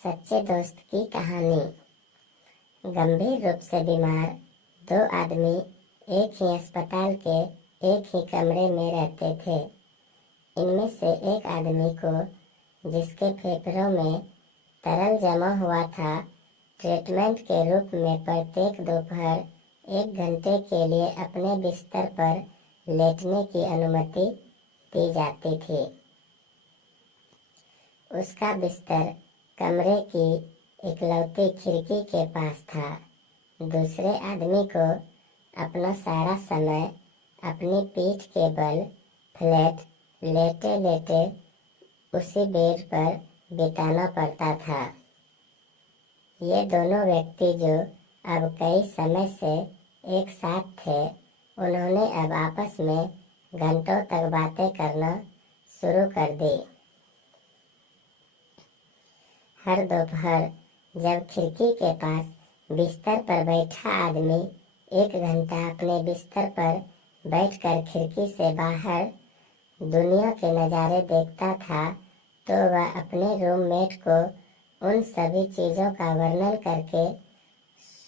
सच्चे दोस्त की कहानी। गंभीर रूप से बीमार दो आदमी एक ही अस्पताल के एक ही कमरे में रहते थे। इनमें से एक आदमी को, जिसके फेफड़ों में तरल जमा हुआ था, ट्रीटमेंट के रूप में प्रत्येक दोपहर 1 घंटे के लिए अपने बिस्तर पर लेटने की अनुमति दी जाती थी। उसका बिस्तर कमरे की इकलौती खिड़की के पास था। दूसरे आदमी को अपना सारा समय अपनी पीठ के बल फ्लैट लेटे लेटे उसी बेड पर बिताना पड़ता था। ये दोनों व्यक्ति जो अब कई समय से एक साथ थे, उन्होंने अब आपस में घंटों तक बातें करना शुरू कर दी। हर दोपहर जब खिड़की के पास बिस्तर पर बैठा आदमी 1 घंटा अपने बिस्तर पर बैठकर खिड़की से बाहर दुनिया के नज़ारे देखता था, तो वह अपने रूममेट को उन सभी चीज़ों का वर्णन करके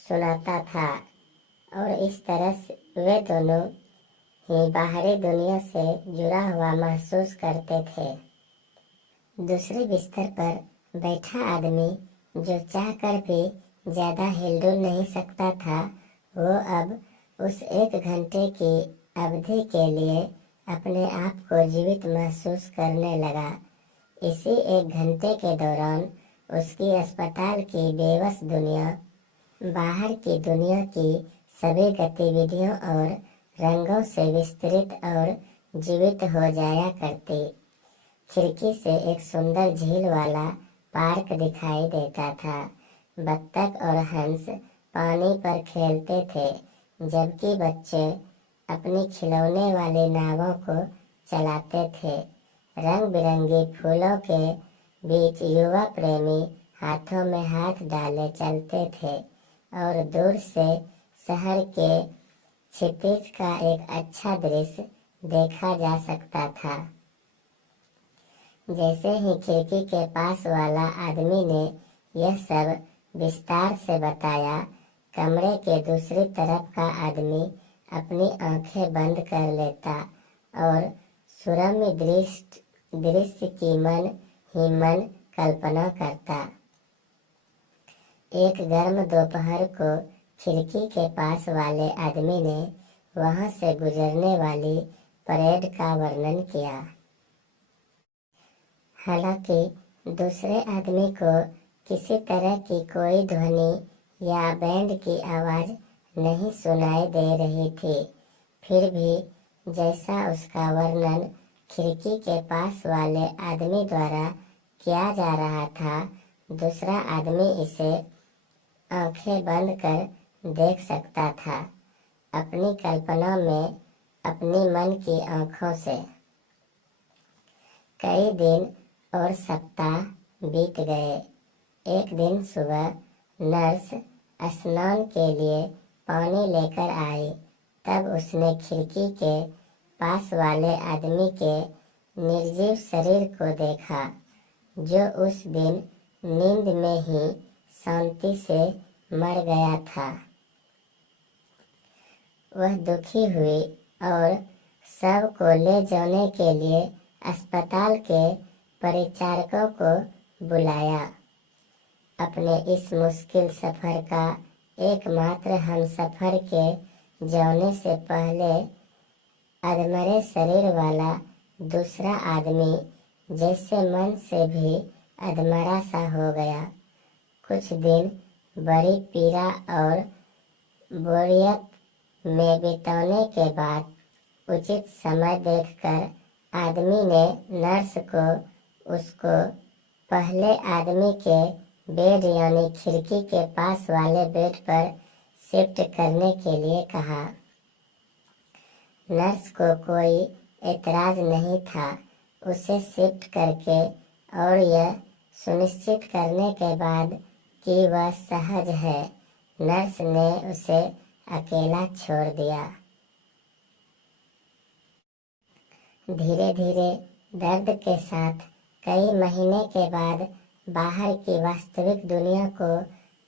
सुनाता था और इस तरह वे दोनों ही बाहरी दुनिया से जुड़ा हुआ महसूस करते थे। दूसरे बिस्तर पर बैठा आदमी, जो चाहकर भी ज़्यादा हिलडुल नहीं सकता था, वो अब उस 1 घंटे की अवधि के लिए अपने आप को जीवित महसूस करने लगा। इसी 1 घंटे के दौरान उसकी अस्पताल की बेबस दुनिया बाहर की दुनिया की सभी गतिविधियों और रंगों से विस्तृत और जीवित हो जाया करती। खिड़की से एक सुंदर झील वाला पार्क दिखाई देता था। बत्तख और हंस पानी पर खेलते थे, जबकि बच्चे अपनी खिलौने वाली नावों को चलाते थे। रंग बिरंगी फूलों के बीच युवा प्रेमी हाथों में हाथ डाले चलते थे और दूर से शहर के क्षितिज का एक अच्छा दृश्य देखा जा सकता था। जैसे ही खिड़की के पास वाला आदमी ने यह सब विस्तार से बताया, कमरे के दूसरी तरफ का आदमी अपनी आंखें बंद कर लेता और सुरम्य दृश्य की मन ही मन कल्पना करता। एक गर्म दोपहर को खिड़की के पास वाले आदमी ने वहां से गुजरने वाली परेड का वर्णन किया। हालांकि दूसरे आदमी को किसी तरह की कोई ध्वनि या बैंड की आवाज नहीं सुनाई दे रही थी, फिर भी जैसा उसका वर्णन खिड़की के पास वाले आदमी द्वारा किया जा रहा था, दूसरा आदमी इसे आंखें बंद कर देख सकता था, अपनी कल्पना में, अपनी मन की आंखों से। कई दिन और सप्ताह बीत गए। एक दिन सुबह नर्स स्नान के लिए पानी लेकर आई, तब उसने खिड़की के पास वाले आदमी के निर्जीव शरीर को देखा, जो उस दिन नींद में ही शांति से मर गया था। वह दुखी हुई और शव को ले जाने के लिए अस्पताल के परिचारकों को बुलाया। अपने इस मुश्किल सफर का एकमात्र हमसफर के जाने से पहले अधमरे शरीर वाला दूसरा आदमी जैसे मन से भी अधमरा सा हो गया। कुछ दिन बड़ी पीड़ा और बोरियत में बिताने के बाद उचित समय देखकर आदमी ने नर्स को उसको पहले आदमी के बेड यानी खिड़की के पास वाले बेड पर शिफ्ट करने के लिए कहा। नर्स को कोई एतराज नहीं था। उसे शिफ्ट करके और यह सुनिश्चित करने के बाद कि वह सहज है, नर्स ने उसे अकेला छोड़ दिया। धीरे धीरे दर्द के साथ कई महीने के बाद बाहर की वास्तविक दुनिया को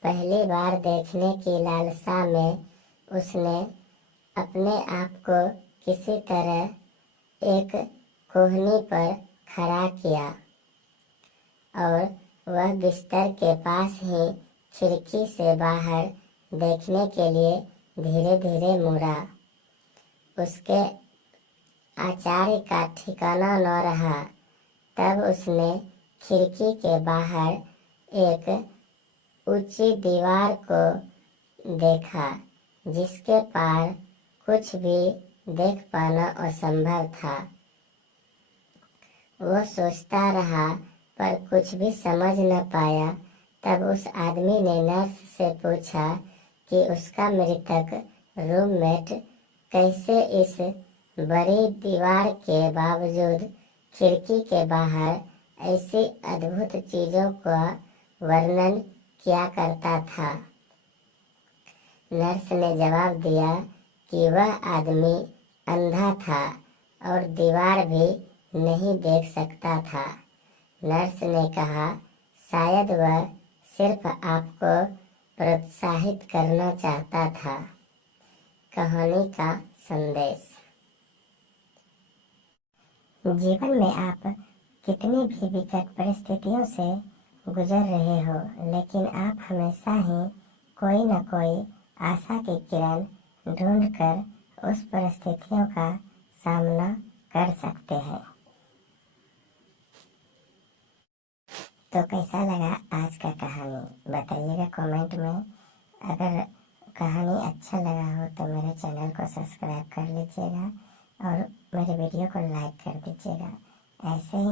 पहली बार देखने की लालसा में उसने अपने आप को किसी तरह एक कोहनी पर खड़ा किया और वह बिस्तर के पास ही खिड़की से बाहर देखने के लिए धीरे धीरे मुड़ा। उसके आश्चर्य का ठिकाना न रहा। तब उसने खिड़की के बाहर एक ऊंची दीवार को देखा जिसके पार कुछ भी देख पाना असंभव था। वो सोचता रहा पर कुछ भी समझ न पाया। तब उस आदमी ने नर्स से पूछा कि उसका मृतक रूममेट कैसे इस बड़ी दीवार के बावजूद खिड़की के बाहर ऐसी अद्भुत चीजों का वर्णन किया करता था। नर्स ने जवाब दिया कि वह आदमी अंधा था और दीवार भी नहीं देख सकता था। नर्स ने कहा, शायद वह सिर्फ आपको प्रोत्साहित करना चाहता था। कहानी का संदेश। जीवन में आप कितनी भी विकट परिस्थितियों से गुजर रहे हो, लेकिन आप हमेशा ही कोई न कोई आशा की किरण ढूंढकर उस परिस्थितियों का सामना कर सकते हैं। तो कैसा लगा आज का कहानी बताइएगा कमेंट में। अगर कहानी अच्छा लगा हो तो मेरे चैनल को सब्सक्राइब कर लीजिएगा और मेरे वीडियो को लाइक कर दीजिएगा। ऐसे ही